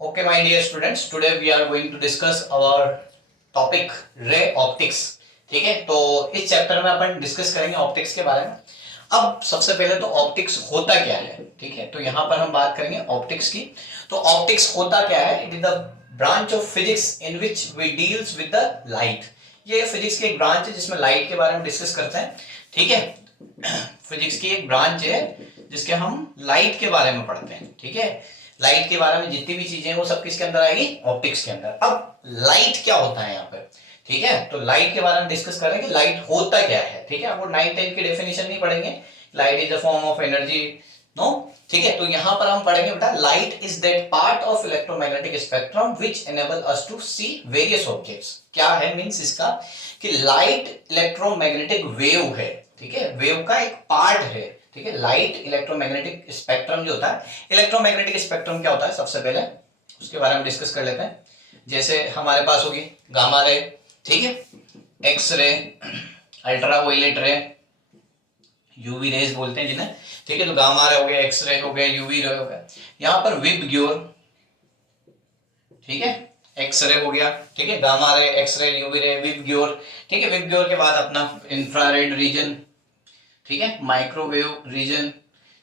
Okay, my dear students, today we are going to discuss our topic ray optics. ठीक है, तो इस chapter में अपन डिस्कस करेंगे ऑप्टिक्स के बारे में। अब सबसे पहले तो ऑप्टिक्स होता क्या है, ठीक है, तो यहाँ पर हम बात करेंगे ऑप्टिक्स की। तो ऑप्टिक्स होता क्या है? It is the branch of physics in which we deals with the light. ये फिजिक्स की एक ब्रांच है जिसमें लाइट के बारे में डिस्कस करते हैं, ठीक है। फिजिक्स की एक ब्रांच है जिसके हम लाइट के बारे में पढ़ते हैं, ठीक है। लाइट के बारे में जितनी भी चीजें हैं वो सब किसके अंदर आएगी? ऑप्टिक्स के अंदर। अब लाइट क्या होता है यहाँ पे, ठीक है, तो लाइट के बारे में डिस्कस करें कि लाइट होता क्या है, ठीक है। आपको 9-10 की डेफिनेशन नहीं पढ़ेंगे, light is a form of energy, no, ठीक है। तो यहां पर हम पढ़ेंगे बेटा, light is that part of electromagnetic spectrum which enable us to see various objects. क्या है मींस इसका कि लाइट इलेक्ट्रोमैग्नेटिक वेव है, ठीक है, वेव का एक पार्ट है, ठीक है। लाइट इलेक्ट्रोमैग्नेटिक स्पेक्ट्रम जो होता है, इलेक्ट्रोमैग्नेटिक स्पेक्ट्रम क्या होता है सबसे पहले उसके बारे में डिस्कस कर लेते हैं। जैसे हमारे पास होगी गामा रे, ठीक है, एक्स रे, अल्ट्रा वायलेट रे, यूवी रेज बोलते हैं जिन्हें, ठीक है। तो गामा रे हो गया, एक्स रे हो गया, यूवी रे हो गया। यहां पर विबग्योर, ठीक है, एक्स रे हो गया, ठीक है, gamma ray, x ray, UV ray, VIBGYOR, ठीक है। विबग्योर के बाद अपना इंफ्रारेड रीजन, ठीक है, माइक्रोवेव रीजन,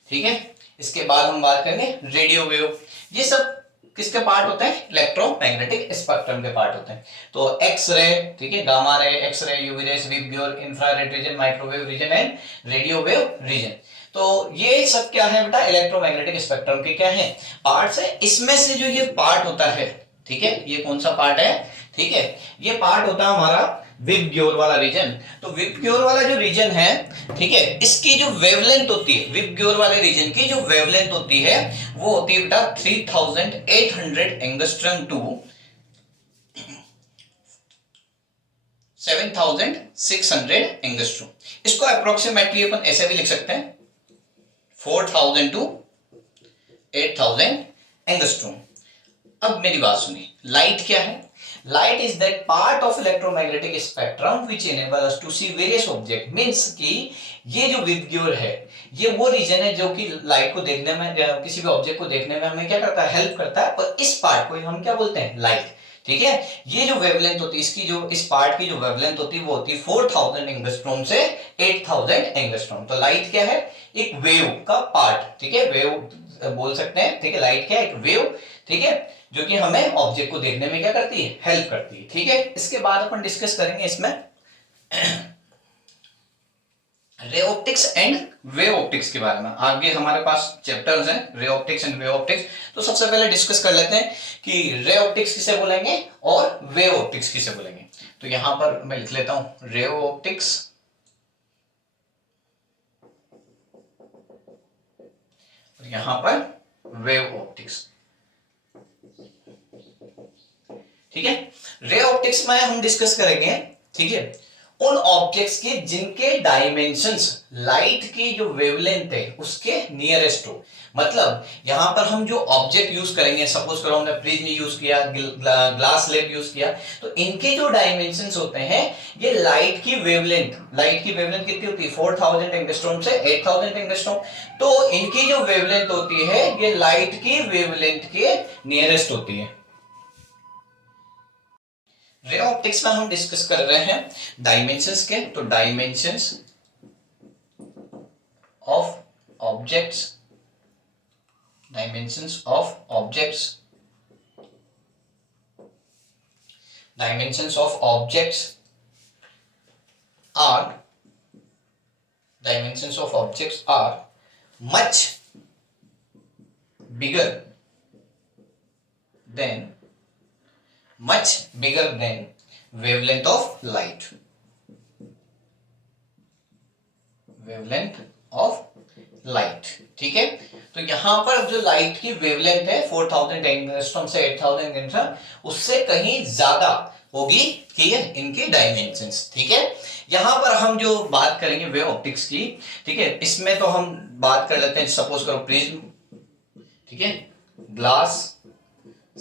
ठीक है। इसके बाद हम बात करेंगे रेडियो वेव। ये सब किसके पार्ट होते हैं? इलेक्ट्रोमैग्नेटिक स्पेक्ट्रम के पार्ट होते हैं। तो एक्स रे, ठीक है, gamma ray, x ray, UV rays, VIBGYOR, infrared region, microwave region and radio wave region. तो ये सब क्या है बेटा? इलेक्ट्रोमैग्नेटिक स्पेक्ट्रम के क्या है? पार्ट्स है। इसमें से जो ये पार्ट होता है, ठीक है, ये कौन सा पार्ट है? ठीक है, ये पार्ट होता है हमारा विबग्योर वाला रीजन। तो विबग्योर वाला जो रीजन है, ठीक है, इसकी जो वेवलेंथ होती है, विबग्योर वाले रीजन की जो वेवलेंथ होती है वो होती है बेटा 3800 एंगस्ट्रम टू 7600 एंगस्ट्रम। इसको अप्रोक्सीमेटली अपन ऐसे भी लिख सकते हैं 4000 टू 8000 एंगस्ट्रॉम। अब मेरी बात सुनिए, लाइट क्या है? Light is that part of electromagnetic spectrum which enable us to see various object. Means कि ये जो विबग्योर है, ये वो रीजन है जो कि लाइट को देखने में, किसी भी ऑब्जेक्ट को देखने में हमें क्या करता है? हेल्प करता है। और इस पार्ट को हम क्या बोलते हैं? लाइट, ठीक है। ये जो वेवलेंथ होती है, इसकी जो इस पार्ट की जो वेवलेंथ होती है वो होती है 4000 एंगस्ट्रॉम से 8000 एंगस्ट्रॉम। तो लाइट क्या है? एक वेव का पार्ट, ठीक है, वेव बोल सकते हैं, ठीक है। लाइट क्या है? एक वेव, ठीक है, जो कि हमें ऑब्जेक्ट को देखने में क्या करती है? हेल्प करती है, ठीक है। इसके बाद अपन डिस्कस करेंगे इसमें ray optics and wave optics के बारे में। आगे हमारे पास चैप्टर्स हैं ray optics and wave optics. तो सबसे पहले डिस्कस कर लेते हैं कि रे ऑप्टिक्स किसे बोलेंगे और वेव ऑप्टिक्स किसे बोलेंगे। तो यहां पर मैं लिख लेता हूं रे ऑप्टिक्स और यहां पर वेव ऑप्टिक्स, ठीक है। रे ऑप्टिक्स में हम डिस्कस करेंगे, ठीक है, उन ऑब्जेक्ट्स के जिनके डायमेंशंस लाइट की जो वेवलेंथ है उसके नियरेस्ट हो। मतलब यहां पर हम जो ऑब्जेक्ट यूज करेंगे, सपोज करो हमने प्रिज्म यूज किया, ग्लास स्लेब यूज किया, तो इनके जो डायमेंशंस होते हैं ये लाइट की वेवलेंथ कितनी होती है? 4000 एंगस्ट्रॉम से 8000 एंगस्ट्रॉम। तो इनकी जो वेवलेंथ होती है ये लाइट की वेवलेंथ के नियरेस्ट होती है। रे ऑप्टिक्स में हम डिस्कस कर रहे हैं डायमेंशंस के। तो dimensions of objects, dimensions of objects, dimensions of objects are, dimensions of objects are much bigger than much bigger than wavelength of light, wavelength of light, ठीक है। तो यहां पर जो लाइट की वेवलेंथ है 4000 एंगस्ट्रॉम से 8000 एंगस्ट्रॉम, उससे कहीं ज्यादा होगी कि इनकी डायमेंशंस, ठीक है। यहां पर हम जो बात करेंगे वेव ऑप्टिक्स की, ठीक है, इसमें तो हम बात कर लेते हैं, सपोज करो प्रिज्म, ठीक है, ग्लास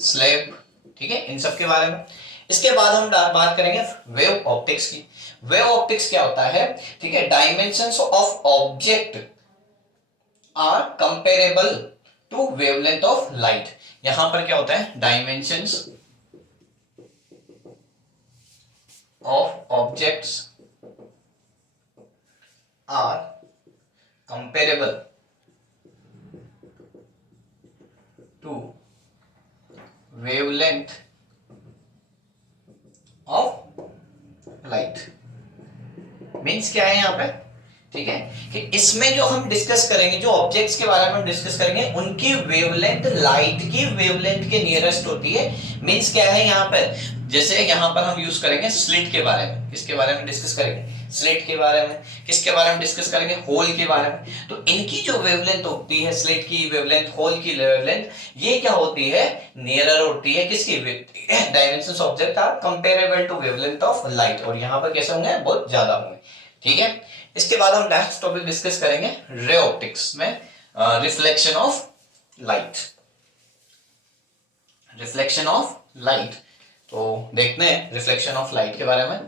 स्लैब, ठीक है, इन सब के बारे में। इसके बाद हम बात करेंगे वेव ऑप्टिक्स की। वेव ऑप्टिक्स क्या होता है? ठीक है, dimensions of object are comparable to wavelength of light. यहां पर क्या होता है, dimensions of objects are comparable to wavelength of light. Means क्या है यहां पे, ठीक है, कि इसमें जो हम डिस्कस करेंगे, जो ऑब्जेक्ट्स के बारे में हम डिस्कस करेंगे, उनकी वेवलेंथ लाइट की वेवलेंथ के नियरेस्ट होती है। मींस क्या है यहाँ पर, जैसे यहाँ पर हम यूज करेंगे स्लिट के बारे में, किसके बारे में डिस्कस करेंगे, स्लिट के बारे में, किसके बारे में डिस्कस करेंगे, होल के बारे में। तो इनकी जो वेवलेंथ होती है, स्लिट की वेवलेंथ, होल की वेवलेंथ, ये क्या होती है, नियरर होती है किसकी, dimensions object are comparable to wavelength of light, और यहाँ पर कैसे होंगे, बहुत ज्यादा होंगे, ठीक है। इसके बाद हम नेक्स्ट टॉपिक डिस्कस करेंगे रे ऑप्टिक्स में, reflection of light, reflection of light. तो देखते हैं रिफ्लेक्शन ऑफ लाइट के बारे में।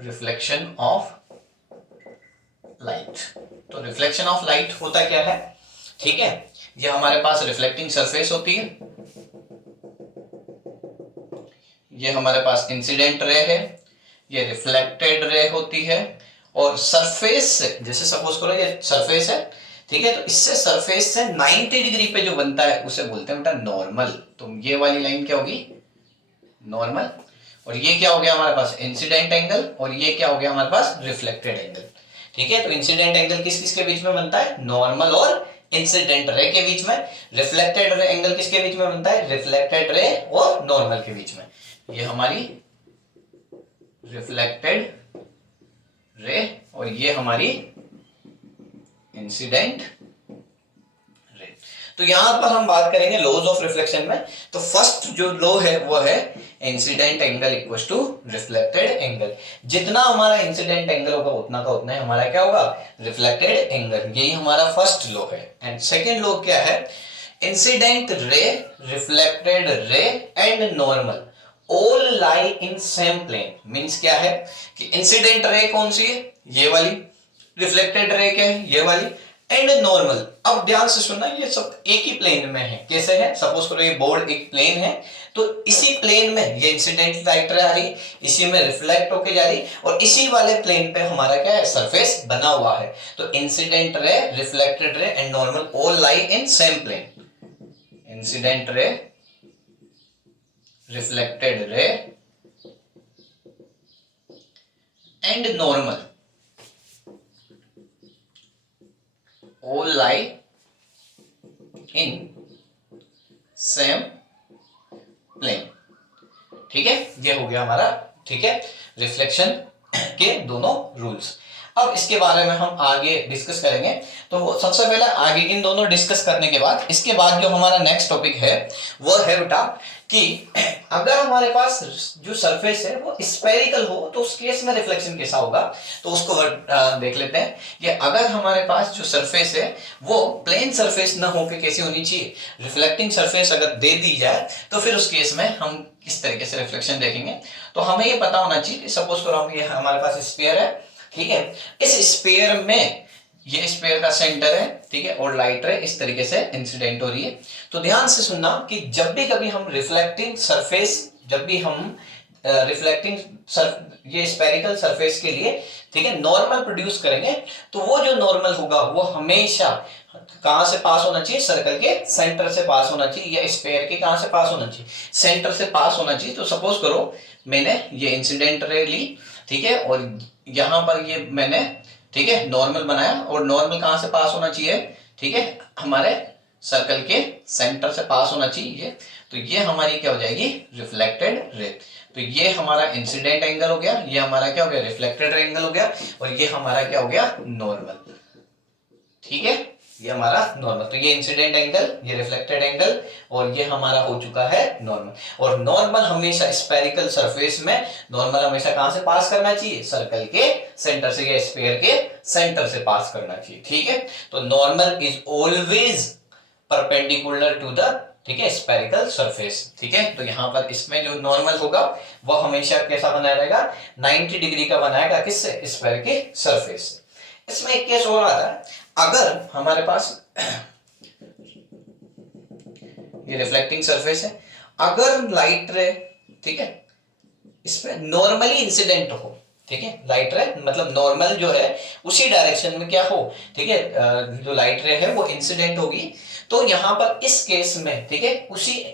रिफ्लेक्शन ऑफ लाइट, तो रिफ्लेक्शन ऑफ लाइट होता क्या है, ठीक है, ये हमारे पास रिफ्लेक्टिंग सरफेस होती है, ये हमारे पास इंसिडेंट रे है, ये रिफ्लेक्टेड रे होती है, और सरफेस से, जैसे सपोज करो ये सरफेस है, ठीक है, तो इससे सरफेस से 90 डिग्री पे जो बनता है उसे बोलते हैं बेटा नॉर्मल। तो ये वाली लाइन क्या होगी, नॉर्मल, और ये क्या हो गया हमारे पास, इंसिडेंट एंगल, और ये क्या हो गया हमारे पास, रिफ्लेक्टेड एंगल, ठीक है। तो इंसिडेंट एंगल किस किस के बीच में बनता है, नॉर्मल और इंसिडेंट रे के बीच में। रिफ्लेक्टेड रे एंगल किसके बीच में बनता है, रिफ्लेक्टेड रे और नॉर्मल के बीच में। ये हमारी रिफ्लेक्टेड रे और ये हमारी इंसिडेंट रे। तो यहां पर हम बात करेंगे लॉज ऑफ रिफ्लेक्शन में। तो फर्स्ट जो लॉ है वो है incident angle equal to reflected angle. जितना हमारा इंसिडेंट एंगल होगा उतना का उतना ही हमारा क्या होगा, रिफ्लेक्टेड एंगल। यही हमारा फर्स्ट लॉ है। एंड सेकेंड लॉ क्या है, incident ray, reflected ray and normal all lie in same plane. Means क्या है कि इंसिडेंट रे कौन सी है, ये वाली, रिफ्लेक्टेड रे क्या है, ये वाली, एंड नॉर्मल। अब ध्यान से सुनना, ये सब एक ही प्लेन में है। कैसे है, सपोज करो ये बोर्ड एक प्लेन है, तो इसी प्लेन में ये इंसिडेंट लाइट रे आ रही, इसी में रिफ्लेक्ट होके जा रही, और इसी वाले प्लेन पे हमारा क्या है, सरफेस बना हुआ है। तो incident ray, reflected ray and normal all lie in same plane. Incident ray, reflected ray and normal all lie in same plane। ठीक है, ये हो गया हमारा, ठीक है, रिफ्लेक्शन के दोनों रूल्स। अब इसके बारे में हम आगे डिस्कस करेंगे। तो सबसे पहले आगे इन दोनों डिस्कस करने के बाद, इसके बाद जो हमारा नेक्स्ट टॉपिक है वो है बेटा कि अगर हमारे पास जो सरफेस है वो स्फेरिकल हो तो उस केस में रिफ्लेक्शन कैसा होगा। तो उसको देख लेते हैं कि अगर हमारे पास जो सरफेस है वो प्लेन सरफेस ना होकर कैसी होनी चाहिए, रिफ्लेक्टिंग सरफेस अगर दे दी जाए तो फिर उस केस में हम किस तरीके से रिफ्लेक्शन देखेंगे। तो हमें ये पता होना चाहिए कि सपोज करो हम, ये हमारे पास स्फीयर है, ठीक है, इस स्फीयर में ये स्फीयर का सेंटर है, ठीक है, और लाइट रे इस तरीके से इंसिडेंट हो रही है। तो ध्यान से सुनना कि जब भी कभी हम रिफ्लेक्टिंग सरफेस, जब भी हम ये स्फेरिकल सरफेस के लिए, ठीक है, नॉर्मल प्रोड्यूस करेंगे, तो वो जो नॉर्मल होगा वो हमेशा कहां से पास होना चाहिए, सर्कल के सेंटर से पास होना चाहिए, या स्फीयर के कहां से पास होना चाहिए, सेंटर से पास होना चाहिए। तो सपोज करो मैंने ये इंसिडेंट रे ली, ठीक है, और यहां पर ये मैंने, ठीक है, नॉर्मल बनाया, और नॉर्मल कहां से पास होना चाहिए, ठीक है, हमारे सर्कल के सेंटर से पास होना चाहिए। तो ये हमारी क्या हो जाएगी, रिफ्लेक्टेड रे। तो ये हमारा इंसिडेंट एंगल हो गया, ये हमारा क्या हो गया, रिफ्लेक्टेड एंगल हो गया, और ये हमारा क्या हो गया, नॉर्मल। ठीक है, ये हमारा नॉर्मल। तो ये इंसिडेंट एंगल, ये रिफ्लेक्टेड एंगल, और ये हमारा हो चुका है नॉर्मल। और नॉर्मल हमेशा स्फेरिकल सरफेस में नॉर्मल हमेशा कहां से पास करना चाहिए, सर्कल के सेंटर से या स्फीयर के सेंटर से पास करना चाहिए। ठीक है, तो normal is always perpendicular to the, ठीक है, स्फेरिकल सरफेस। ठीक है, तो यहां पर इसमें जो नॉर्मल होगा वो हमेशा कैसा बनाया रहेगा, 90 डिग्री का बनाएगा, किससे, स्फीयर के सरफेस से। इसमें एक केस और आता है, अगर हमारे पास ये रिफ्लेक्टिंग सरफेस है। अगर लाइट रे, ठीक है, इस पे नॉर्मली इंसिडेंट हो, ठीक है, लाइट रे मतलब नॉर्मल जो है उसी डायरेक्शन में क्या हो, ठीक है, जो लाइट रे है वो इंसिडेंट होगी, तो यहां पर इस केस में, ठीक है, उसी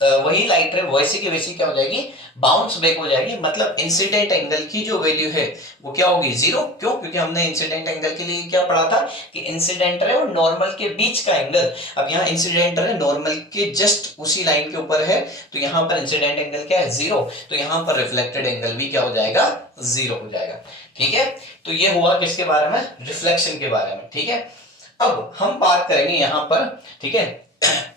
वही लाइट रे वैसी की वैसी क्या हो जाएगी, बाउंस बैक हो जाएगी। मतलब इंसिडेंट एंगल की जो वैल्यू है वो क्या होगी, जीरो। क्यों? क्योंकि हमने इंसिडेंट एंगल के लिए क्या पढ़ा था कि इंसिडेंट रे और नॉर्मल के बीच का एंगल। अब यहाँ इंसिडेंट रे नॉर्मल के जस्ट उसी लाइन के ऊपर है, तो यहाँ पर इंसिडेंट एंगल क्या है, जीरो, तो यहाँ पर रिफ्लेक्टेड एंगल भी क्या हो जाएगा, जीरो हो जाएगा। ठीक है, तो ये हुआ किसके बारे में, रिफ्लेक्शन के बारे में। ठीक है, अब हम बात करेंगे यहाँ पर, ठीक है,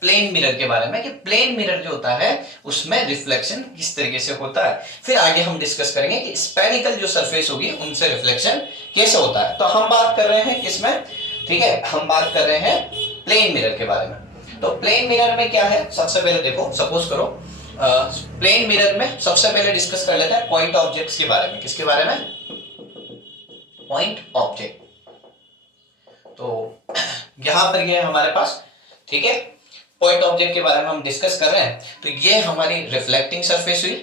प्लेन मिरर के बारे में कि प्लेन मिरर जो होता है उसमें रिफ्लेक्शन किस तरीके से होता है। फिर आगे हम डिस्कस करेंगे कि स्फेरिकल जो सरफेस होगी उनसे रिफ्लेक्शन कैसे होता है। तो हम बात कर रहे हैं किसमें, ठीक है, हम बात कर रहे हैं प्लेन मिरर के बारे में। तो प्लेन मिरर में क्या है, सबसे पहले देखो, सपोज करो प्लेन मिरर में सबसे पहले डिस्कस कर लेते हैं पॉइंट ऑब्जेक्ट्स के बारे में। किसके बारे में, पॉइंट ऑब्जेक्ट। तो यहां पर ये हमारे पास, ठीक है, पॉइंट ऑब्जेक्ट के बारे में हम डिस्कस कर रहे हैं। तो ये हमारी रिफ्लेक्टिंग सरफेस हुई,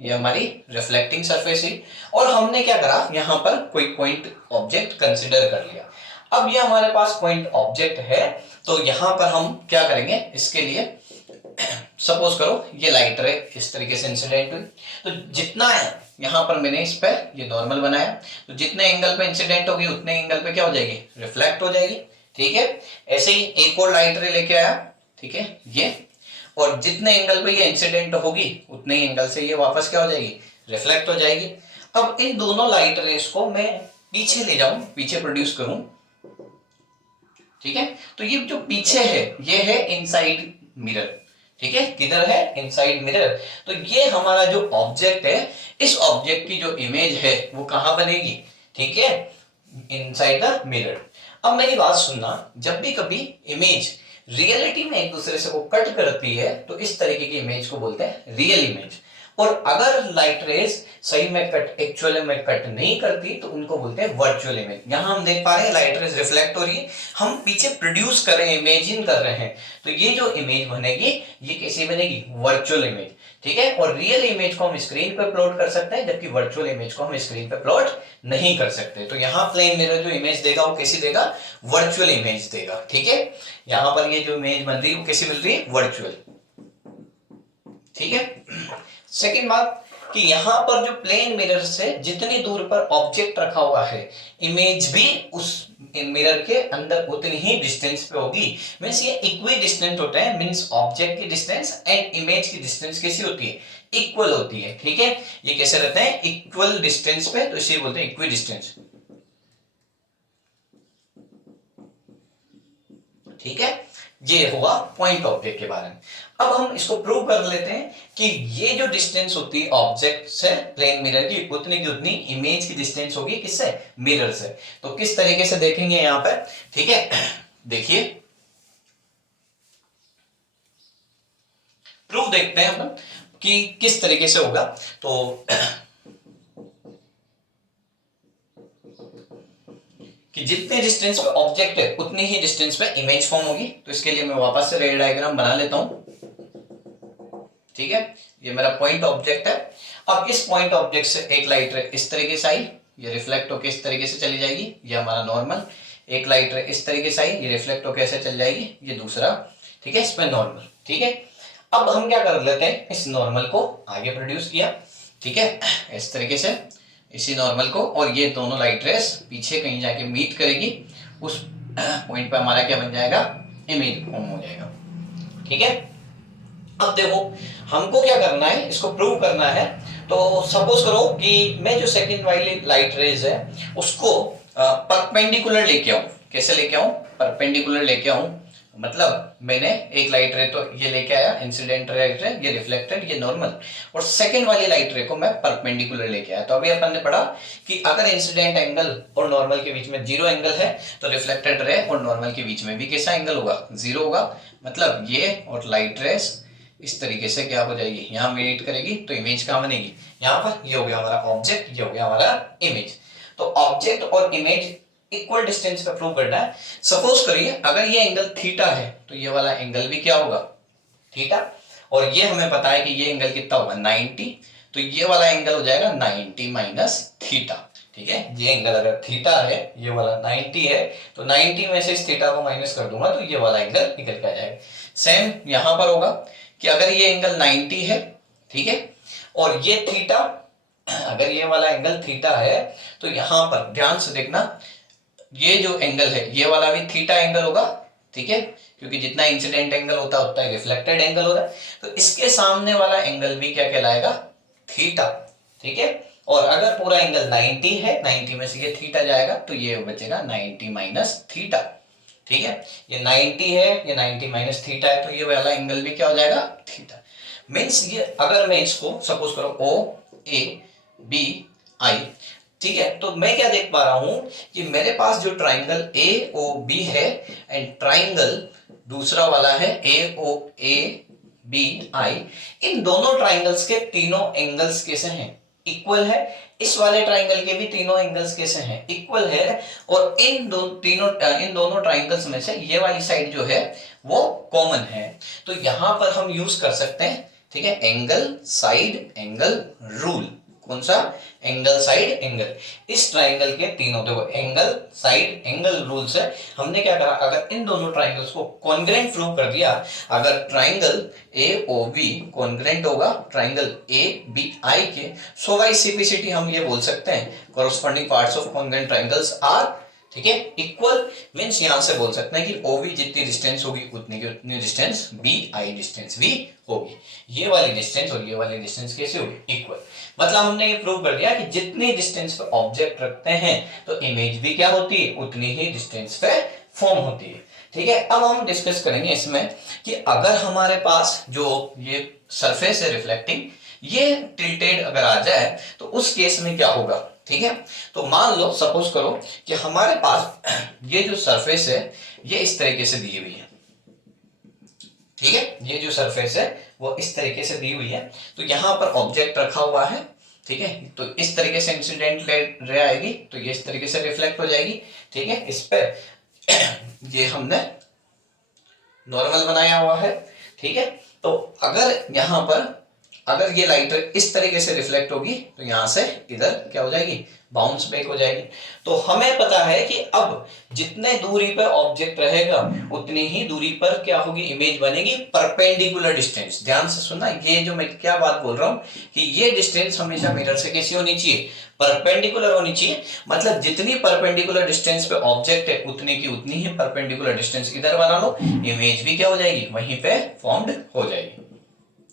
ये हमारी रिफ्लेक्टिंग सरफेस हुई, और हमने क्या करा, यहां पर कोई पॉइंट ऑब्जेक्ट कंसीडर कर लिया। अब ये हमारे पास पॉइंट ऑब्जेक्ट है, तो यहां पर हम क्या करेंगे, इसके लिए सपोज करो ये लाइट रे इस तरीके से इंसिडेंट हुई, तो जितना है यहां पर मैंने इस पे ये नॉर्मल बनाया, तो जितने एंगल पे इंसिडेंट होगी उतने एंगल पे क्या हो जाएगी, रिफ्लेक्ट हो जाएगी। ठीक है, ऐसे ही एक और लाइट रे लेके आया, ठीक है, ये, और जितने एंगल पे ये इंसिडेंट होगी उतने ही एंगल से ये वापस क्या हो जाएगी, रिफ्लेक्ट हो जाएगी। अब इन दोनों लाइट रेस को मैं पीछे ले जाऊं, पीछे प्रोड्यूस करूं, ठीक है, तो ये जो पीछे है ये है इनसाइड मिरर। ठीक है, किधर है, इनसाइड मिरर। तो ये हमारा जो ऑब्जेक्ट है, इस ऑब्जेक्ट की जो इमेज है वो कहां बनेगी, ठीक है, इनसाइड द मिरर। अब मेरी बात सुनना, जब भी कभी इमेज रियलिटी में एक दूसरे से वो कट करती है तो इस तरीके की इमेज को बोलते हैं रियल इमेज। और अगर लाइट रेज सही में कट, एक्चुअल में कट नहीं करती तो उनको बोलते हैं वर्चुअल इमेज। यहां हम देख पा रहे हैं लाइट रेज रिफ्लेक्ट हो रही है, हम पीछे प्रोड्यूस कर रहे हैं, इमेजिन कर रहे हैं, तो ये जो इमेज बनेगी ये कैसी बनेगी, वर्चुअल इमेज। ठीक है, और रियल इमेज को हम स्क्रीन पर प्लॉट कर सकते हैं, जबकि वर्चुअल इमेज को हम स्क्रीन पर प्लॉट नहीं कर सकते। तो यहाँ प्लेन मिरर जो इमेज देगा वो कैसी देगा, वर्चुअल इमेज देगा। ठीक है, यहाँ पर ये जो इमेज बन रही है वो कैसी मिल रही है, वर्चुअल। ठीक है, सेकेंड बात कि यहां पर जो प्लेन मिरर से जितनी दूर पर ऑब्जेक्ट रखा हुआ है, इमेज भी उस मिरर के अंदर उतनी ही डिस्टेंस पे होगी। मींस ये इक्वी डिस्टेंस होता है, मींस ऑब्जेक्ट की डिस्टेंस एंड इमेज की डिस्टेंस कैसी होती है, इक्वल होती है। ठीक है, ये कैसे रहते हैं, इक्वल डिस्टेंस पे, तो इसे बोलते हैं इक्वी डिस्टेंस। ठीक है, ये हुआ पॉइंट ऑब्जेक्ट के बारे में। अब हम इसको प्रूव कर लेते हैं कि ये जो डिस्टेंस होती है ऑब्जेक्ट से प्लेन मिरर की, उतनी की उतनी इमेज की डिस्टेंस होगी किससे, मिरर से। तो किस तरीके से देखेंगे यहां पर, ठीक है, देखिए प्रूफ देखते हैं हम कि किस तरीके से होगा। तो कि जितने डिस्टेंस पे ऑब्जेक्ट है उतनी ही डिस्टेंस पे इमेज फॉर्म होगी। तो इसके लिए मैं वापस से रे डायग्राम बना लेता हूं। ठीक है, ये मेरा पॉइंट ऑब्जेक्ट है। अब इस पॉइंट ऑब्जेक्ट से एक लाइट रे इस तरीके से आई, ये रिफ्लेक्ट होकर इस तरीके से चली जाएगी, ये हमारा नॉर्मल। एक लाइट रे इस तरीके से आई, ये रिफ्लेक्ट होकर ऐसे चल जाएगी, ये दूसरा। ठीक है, इसमें नॉर्मल। ठीक है, अब हम क्या कर लेते हैं, इस नॉर्मल को आगे प्रोड्यूस किया, ठीक है, इस तरीके से इसी नॉर्मल को, और ये दोनों लाइट रेस पीछे कहीं जाके मीट करेगी, उस पॉइंट पे हमारा क्या बन जाएगा, इमेज फॉर्म हो जाएगा। ठीक है, अब देखो हमको क्या करना है, इसको प्रूव करना है। तो सपोज करो कि मैं जो सेकंड वाली लाइट रेज है उसको परपेंडिकुलर लेके आऊं। कैसे लेके आऊं, परपेंडिकुलर लेके आऊं, मतलब मैंने एक लाइट रे तो ये लेके आया, इंसिडेंट लाइट रे, ये रिफ्लेक्टेड, ये नॉर्मल, और सेकंड वाली लाइट रे को मैं परपेंडिकुलर लेके आया। तो अभी अपन ने पढ़ा कि अगर इंसिडेंट एंगल और नॉर्मल के बीच में जीरो एंगल है तो रिफ्लेक्टेड रे और नॉर्मल के बीच में भी कैसा एंगल होगा, जीरो होगा। मतलब ये और लाइट रेस इस तरीके से क्या हो जाएगी, यहाँ मीट करेगी, तो इमेज कहाँ बनेगी, यहाँ पर। ये हो गया हमारा ऑब्जेक्ट, ये हो गया हमारा इमेज। तो ऑब्जेक्ट और इमेज इक्वल डिस्टेंस पे प्रूव करना है। सपोज करिए अगर ये एंगल थीटा है तो ये वाला एंगल भी क्या होगा, थीटा। और ये हमें पता है कि ये एंगल कितना होगा 90, तो ये वाला एंगल हो जाएगा 90 माइनस थीटा। ठीक है, ये एंगल अगर थीटा है, ये वाला 90 है, तो 90 में से इस थीटा को माइनस कर दूंगा तो ये वाला एंगल निकल के आ जाएगा। सेम यहां पर होगा कि अगर ये एंगल 90 है, ठीक है, और ये थीटा, अगर ये वाला एंगल थीटा है तो यहां पर ध्यान से देखना, ये जो एंगल है ये वाला भी थीटा एंगल होगा। ठीक है, क्योंकि जितना इंसिडेंट एंगल होता है उतना ही रिफ्लेक्टेड एंगल होता है, तो इसके सामने वाला एंगल भी क्या कहलाएगा, थीटा। ठीक है, और अगर पूरा एंगल 90 है, 90 में से ये थीटा जाएगा तो ये बचेगा 90 माइनस थीटा। ठीक है, ये 90 है, ये 90 माइनस थीटा है, तो ये वाला एंगल भी क्या हो जाएगा, थीटा। मीन्स ये अगर मैं इसको सपोज करो ओ ए बी आई, ठीक है, तो मैं क्या देख पा रहा हूं कि मेरे पास जो ट्राइंगल ए ओ बी है एंड ट्राइंगल दूसरा वाला है ए ओ ए बी आई, इन दोनों ट्राइंगल्स के तीनों एंगल्स कैसे हैं, इक्वल है। इस वाले ट्राइंगल के भी तीनों एंगल्स कैसे हैं, इक्वल है। और इन दोनों ट्राइंगल्स में से ये वाली साइड जो है वो कॉमन है, तो यहां पर हम यूज कर सकते हैं, ठीक है, एंगल साइड एंगल रूल। कौन सा, एंगल साइड एंगल। इस ट्राइंगल के तीनों, देखो एंगल साइड एंगल रूल से हमने क्या करा, अगर इन दोनों ट्राइंगल्स को कॉन्ग्रेंट प्रूव कर दिया, अगर triangle a o b congruent होगा triangle a b i k, so by simplicity हम ये बोल सकते हैं corresponding parts of congruent triangles are, ठीक है, इक्वल। मींस यहां से बोल सकते हैं कि ओबी जितनी डिस्टेंस होगी उतनी की उतनी डिस्टेंस बी आई डिस्टेंस भी होगी। ये वाली डिस्टेंस और ये वाली डिस्टेंस कैसे होगी, इक्वल। मतलब हमने ये प्रूव कर दिया कि जितनी डिस्टेंस पे ऑब्जेक्ट रखते हैं तो इमेज भी क्या होती है, उतनी ही डिस्टेंस पे फॉर्म होती है। ठीक है, अब हम डिस्कस करेंगे इसमें कि अगर हमारे पास जो ये सरफेस है रिफ्लेक्टिंग, ये टिल्टेड अगर आ जाए तो उस केस में क्या होगा। ठीक है, तो मान लो सपोज करो कि हमारे पास ये जो सरफेस है ये इस तरीके से दी हुई है। ठीक है, ये जो सरफेस है वो इस तरीके से दी हुई है, तो यहां पर ऑब्जेक्ट रखा हुआ है। ठीक है, तो इस तरीके से इंसिडेंट रे आएगी तो ये इस तरीके से रिफ्लेक्ट हो जाएगी। ठीक है, इस पे ये हमने नॉर्मल बनाया हुआ है। ठीक है, तो अगर यहां पर अगर ये लाइट इस तरीके से रिफ्लेक्ट होगी तो यहां से इधर क्या हो जाएगी, बाउंस बैक हो जाएगी। तो हमें पता है कि अब जितने दूरी पर ऑब्जेक्ट रहेगा उतनी ही दूरी पर क्या होगी, इमेज बनेगी परपेंडिकुलर डिस्टेंस। ध्यान से सुनना, ये जो मैं क्या बात बोल रहा हूं कि ये डिस्टेंस हमेशा मिरर से कैसी होनी चाहिए, परपेंडिकुलर होनी चाहिए। मतलब जितनी परपेंडिकुलर डिस्टेंस पे ऑब्जेक्ट है उतनी की उतनी ही परपेंडिकुलर डिस्टेंस इधर बना लो, इमेज भी क्या हो जाएगी, वहीं पे फॉर्म्ड हो जाएगी।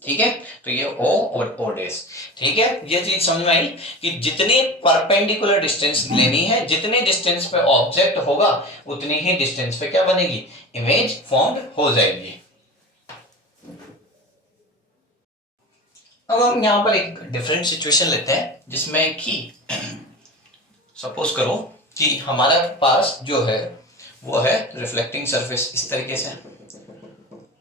ठीक है, तो ये O और O डैश। ठीक है, ये चीज समझ में आई कि जितनी परपेंडिकुलर डिस्टेंस लेनी है, जितने डिस्टेंस पे ऑब्जेक्ट होगा उतनी ही डिस्टेंस पे क्या बनेगी, इमेज फॉर्म्ड हो जाएगी। अब हम यहां पर एक डिफरेंट सिचुएशन लेते हैं जिसमें कि सपोज करो कि हमारा पास जो है वो है रिफ्लेक्टिंग सरफेस इस तरीके से,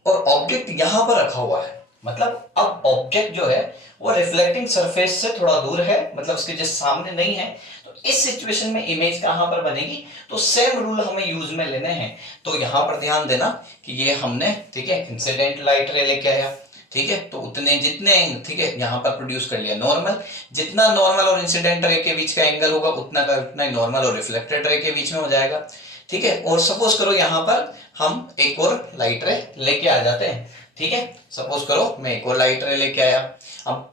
और ऑब्जेक्ट यहां पर रखा हुआ है। मतलब अब ऑब्जेक्ट जो है वो रिफ्लेक्टिंग सरफेस से थोड़ा दूर है, मतलब उसके जस्ट सामने नहीं है, तो इस सिचुएशन में इमेज कहां पर बनेगी, तो सेम रूल हमें यूज में लेने हैं। तो यहां पर ध्यान देना कि ये हमने, ठीक है, इंसिडेंट लाइट रे लेके आया। ठीक है, तो उतने जितने, ठीक है, यहां पर प्रोड्यूस कर लिया नॉर्मल, जितना नॉर्मल और इंसिडेंट रे के बीच का एंगल होगा उतना का उतना ही नॉर्मल और रिफ्लेक्टेड रे के बीच में हो जाएगा। ठीक है, और सपोज करो यहां पर हम एक और लाइट रे लेके आ जाते हैं। ठीक है, सपोज करो मैं एक और लाइट रे लेके आया। अब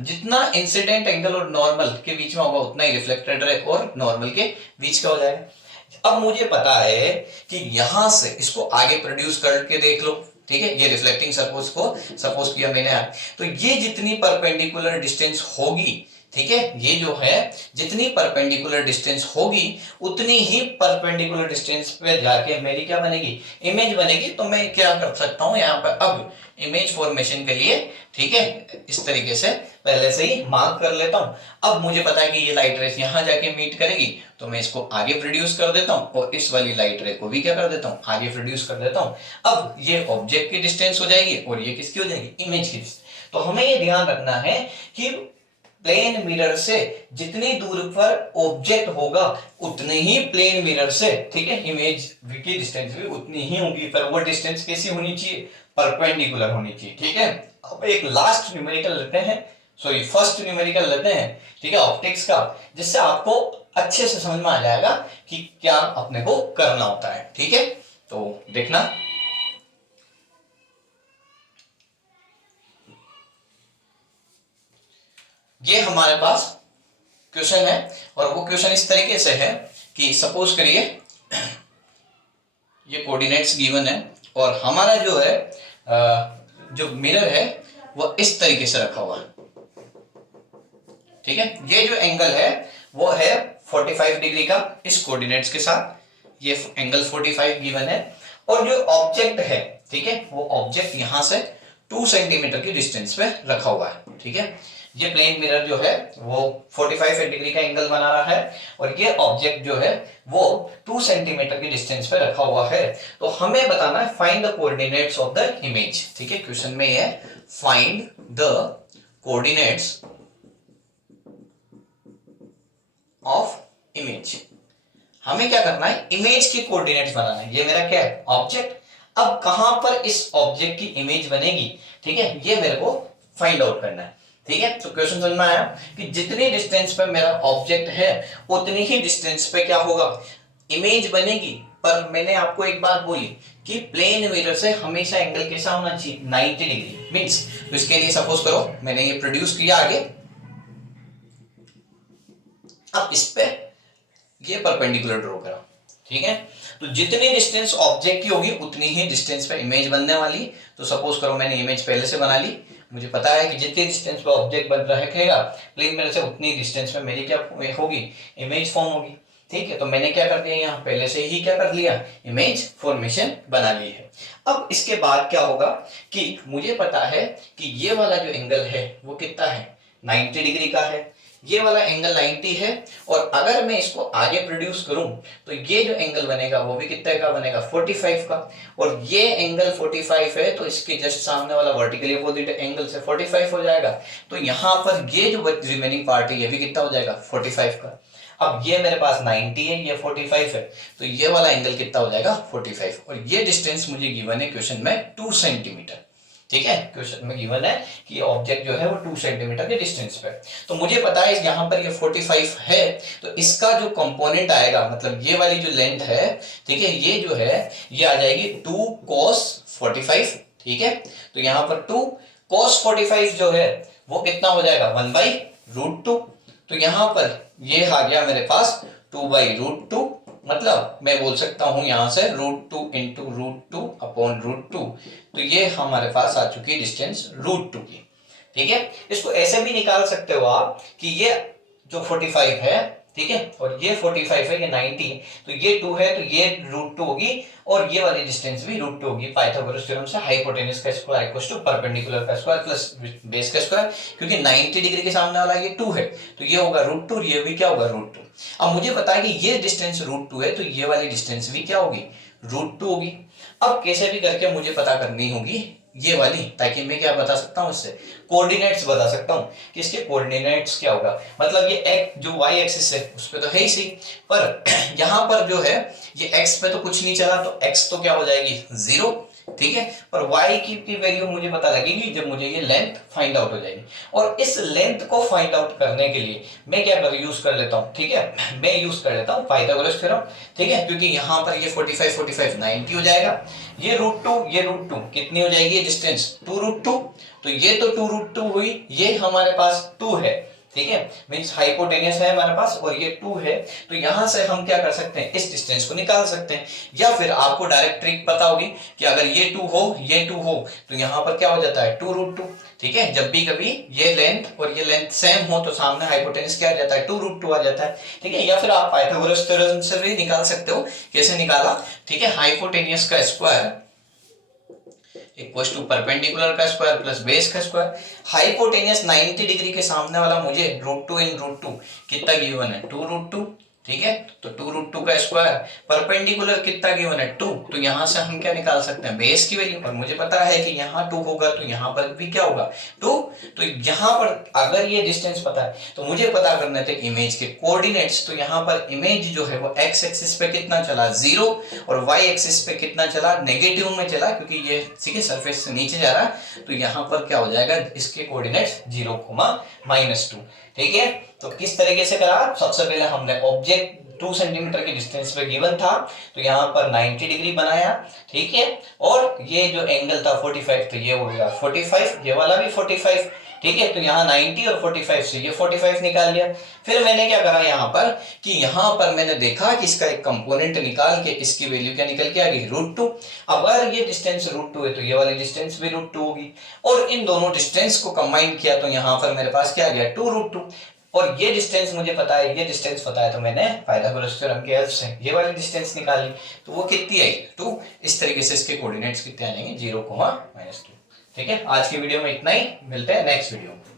जितना इंसिडेंट एंगल और नॉर्मल के बीच में होगा उतना ही रिफ्लेक्टेड रे और नॉर्मल के बीच का हो जाएगा। अब मुझे पता है कि यहां से इसको आगे प्रोड्यूस करके देख लो। ठीक है, ये रिफ्लेक्टिंग सरफेस को सपोज किया मैंने, तो ये जितनी परपेंडिकुलर डिस्टेंस होगी, ठीक है, ये जो है जितनी परपेंडिकुलर डिस्टेंस होगी उतनी ही परपेंडिकुलर डिस्टेंस पे जाके मेरी क्या बनेगी, इमेज बनेगी। तो मैं क्या कर सकता हूं यहाँ पर, अब इमेज फॉर्मेशन के लिए, ठीक है, इस तरीके से पहले से ही मार्क कर लेता हूं। अब मुझे पता है कि ये लाइट रेस यहां जाके मीट करेगी, तो मैं इसको आगे प्रोड्यूस कर देता हूं और इस वाली लाइट रे को भी क्या कर देता हूं, आगे प्रोड्यूस कर देता हूं। अब ये ऑब्जेक्ट की डिस्टेंस हो जाएगी और ये किसकी हो जाएगी, इमेज की डिस्टेंस। तो हमें ये ध्यान रखना है कि प्लेन मिरर से जितनी दूर पर ऑब्जेक्ट होगा उतने ही प्लेन मिरर से, ठीक है, इमेज की डिस्टेंस भी उतनी ही होगी, पर वो डिस्टेंस कैसी होनी चाहिए, परपेंडिकुलर होनी चाहिए, ठीक है। अब एक लास्ट न्यूमेरिकल लेते हैं, सॉरी फर्स्ट न्यूमेरिकल लेते हैं, ठीक है, ऑप्टिक्स का, जिससे आपको अच्छे से समझ में आ जाएगा कि क्या अपने को करना होता है, ठीक है। तो देखना, ये हमारे पास क्वेश्चन है और वो क्वेश्चन इस तरीके से है कि सपोज करिए ये कोऑर्डिनेट्स गिवन है और हमारा जो है जो मिरर है वो इस तरीके से रखा हुआ है, ठीक है। ये जो एंगल है वो है 45 डिग्री का इस कोऑर्डिनेट्स के साथ, ये एंगल 45 गिवन है और जो ऑब्जेक्ट है, ठीक है, वो ऑब्जेक्ट यहां से 2 सेंटीमीटर की डिस्टेंस पे रखा हुआ है, ठीक है। ये प्लेन मिरर जो है वो 45 डिग्री का एंगल बना रहा है और ये ऑब्जेक्ट जो है वो 2 सेंटीमीटर की डिस्टेंस पे रखा हुआ है। तो हमें बताना है find the coordinates of the image, ठीक है। क्वेश्चन में ये है find the coordinates of image. हमें क्या करना है, इमेज की कोऑर्डिनेट्स बनाना है। ये मेरा क्या है, ऑब्जेक्ट। अब कहां पर इस ऑब्जेक्ट की इमेज बनेगी, ठीक है, ये मेरे को फाइंड आउट करना है, ठीक है। तो क्वेश्चन समझ में आया कि जितनी डिस्टेंस पे मेरा ऑब्जेक्ट है उतनी ही डिस्टेंस पे क्या होगा, इमेज बनेगी। पर मैंने आपको एक बात बोली कि प्लेन मिरर से हमेशा एंगल कैसा होना चाहिए, 90 डिग्री मींस। तो इसके लिए सपोज करो मैंने ये प्रोड्यूस किया आगे, अब इस पे ये परपेंडिकुलर ड्रॉ करा, ठीक है। तो जितनी डिस्टेंस ऑब्जेक्ट की होगी उतनी ही डिस्टेंस पे इमेज बनने वाली। तो सपोज करो मैंने इमेज पहले से बना ली, मुझे पता है कि जितनी डिस्टेंस पे ऑब्जेक्ट बन रहेगा प्लेन मिरर से उतनी डिस्टेंस पे मेरी क्या होगी, इमेज फॉर्म होगी, ठीक है। तो मैंने क्या कर दिया, यहाँ पहले से ही क्या कर लिया, इमेज फॉर्मेशन बना ली है। अब इसके बाद क्या होगा कि मुझे पता है कि ये वाला जो एंगल है वो कितना है, 90 डिग्री का है, ये वाला एंगल 90 है और अगर मैं इसको आगे प्रोड्यूस करूं तो ये जो एंगल बनेगा वो भी कितने का बनेगा, 45 का। और ये एंगल 45 है तो इसके जस्ट सामने वाला वर्टिकली अपोजिट एंगल से 45 हो जाएगा। तो यहां पर ये जो रिमेनिंग पार्ट है ये भी कितना हो जाएगा, 45 का। अब ये मेरे पास 90 है, ये 45 है, तो ये वाला एंगल कितना हो जाएगा, 45। और ये डिस्टेंस मुझे गिवन है क्वेश्चन में 2 सेंटीमीटर, ठीक है। क्वेश्चन में गिवन है कि ऑब्जेक्ट जो है वो 2 सेंटीमीटर के डिस्टेंस पे। तो मुझे पता है यहाँ पर ये 45 है, तो इसका जो कंपोनेंट आएगा, मतलब ये वाली जो लेंथ है, ठीक है, ये जो है ये आ जाएगी 2 cos 45, ठीक है। तो यहाँ पर 2 cos 45 जो है वो कितना हो जाएगा, 1/√2। तो यहाँ पर ये आ गया मेरे पास 2/√2, मतलब मैं बोल सकता हूं यहां से √2 इंटू √2 अपॉन √2। तो ये हमारे पास आ चुकी है डिस्टेंस √2 की, ठीक है। इसको ऐसे भी निकाल सकते हो आप कि ये जो 45 है, ठीक है, और ये 45 है, ये 90, तो ये 2 है तो ये √2 होगी और ये वाली डिस्टेंस भी √2 होगी। पाइथागोरस थ्योरम से हाइपोटेन्यूज का स्क्वायर इक्वल्स टू परपेंडिकुलर का स्क्वायर प्लस बेस का स्क्वायर, क्योंकि 90 डिग्री के सामने वाला ये 2 है तो ये होगा √2 और ये भी क्या होगा, √2। अब मुझे पता है कि ये डिस्टेंस √2 है तो ये वाली डिस्टेंस भी क्या होगी, √2 होगी। अब कैसे भी करके मुझे पता करनी होगी ये वाली, ताकि मैं क्या बता सकता हूं, इससे कोऑर्डिनेट्स बता सकता हूं कि इसके कोऑर्डिनेट्स क्या होगा। मतलब ये एक्स जो वाई एक्सिस है उस पे तो है ही सही, पर यहां पर जो है ये एक्स पे तो कुछ नहीं चला, तो एक्स तो क्या हो जाएगी, 0, ठीक है। पर y की वैल्यू मुझे पता लगेगी जब मुझे ये लेंथ फाइंड आउट हो जाएगी। और इस लेंथ को फाइंड आउट करने के लिए मैं क्या यूज कर लेता हूं, ठीक है, मैं यूज कर लेता हूं पाइथागोरस थ्योरम, ठीक है। क्योंकि यहां पर ये 45 90 हो जाएगा, ये √2 कितनी हो जाएगी डिस्टेंस, 2√2। तो ये तो 2√2 हुई, ये हमारे पास 2 है, ठीक है, मींस हाइपोटेनियस है हमारे पास और ये 2 है। तो यहां से हम क्या कर सकते हैं, इस डिस्टेंस को निकाल सकते हैं, या फिर आपको डायरेक्ट ट्रिक पता होगी कि अगर ये 2 हो ये 2 हो तो यहां पर क्या हो जाता है, 2√2, ठीक है। जब भी कभी ये लेंथ और ये लेंथ सेम हो तो सामने हाइपोटेन्यूज क्या आ जाता है, 2√2 आ जाता है, ठीक है। या फिर आप पाइथागोरस थ्योरम से भी निकाल सकते हो, कैसे निकाला, ठीक है, हाइपोटेन्यूज का स्क्वायर इक्वल्स टू परपेंडिकुलर का स्क्वायर प्लस बेस का स्क्वायर। हाइपोटेनियस 90 डिग्री के सामने वाला मुझे √2 इन √2 कितना गिवन है, 2√2, ठीक है। तो 2√2 का स्क्वायर, परपेंडिकुलर कितना गिवन है 2, तो यहां से हम क्या निकाल सकते हैं बेस की वैल्यू, और मुझे पता है कि यहाँ 2 होगा तो यहाँ पर भी क्या होगा 2। तो यहाँ पर अगर ये डिस्टेंस पता है तो मुझे पता करने थे इमेज के कोऑर्डिनेट्स। तो यहाँ पर इमेज जो है वो एक्स एक्सिस पे कितना चला 0 और वाई एक्सिस पे कितना चला नेगेटिव में चला, क्योंकि ये ठीक है सरफेस से नीचे जा रहा है। तो यहाँ पर क्या हो जाएगा इसके कोऑर्डिनेट्स 0,-2। ठीक है। तो किस तरीके से करा, सबसे पहले हमने ऑब्जेक्ट 2 सेंटीमीटर की डिस्टेंस पे गिवन था तो यहाँ पर 90 डिग्री बनाया, ठीक है। और ये जो एंगल था 45, तो ये हो गया 45, ये वाला भी 45, ठीक है। तो यहाँ 90 और 45 से ये 45 निकाल लिया। फिर मैंने क्या करा यहाँ पर कि यहाँ पर मैंने देखा कि इसका एक कंपोनेंट निकाल के इसकी वैल्यू क्या निकल के आ गई √2। अगर ये डिस्टेंस √2 है तो ये वाली डिस्टेंस भी √2 होगी, और इन दोनों डिस्टेंस को कंबाइन किया तो यहाँ पर मेरे पास क्या आ गया 2√2। और ये डिस्टेंस मुझे पता है, ये डिस्टेंस पता है, तो मैंने पाइथागोरस थ्योरम की हेल्प से ये वाली डिस्टेंस निकाली, तो वो कितनी आई 2। इस तरीके से इसके कोऑर्डिनेट्स कितने आ जाएंगे 0,-2। ठीक है। आज की वीडियो में इतना ही, मिलते हैं नेक्स्ट वीडियो में।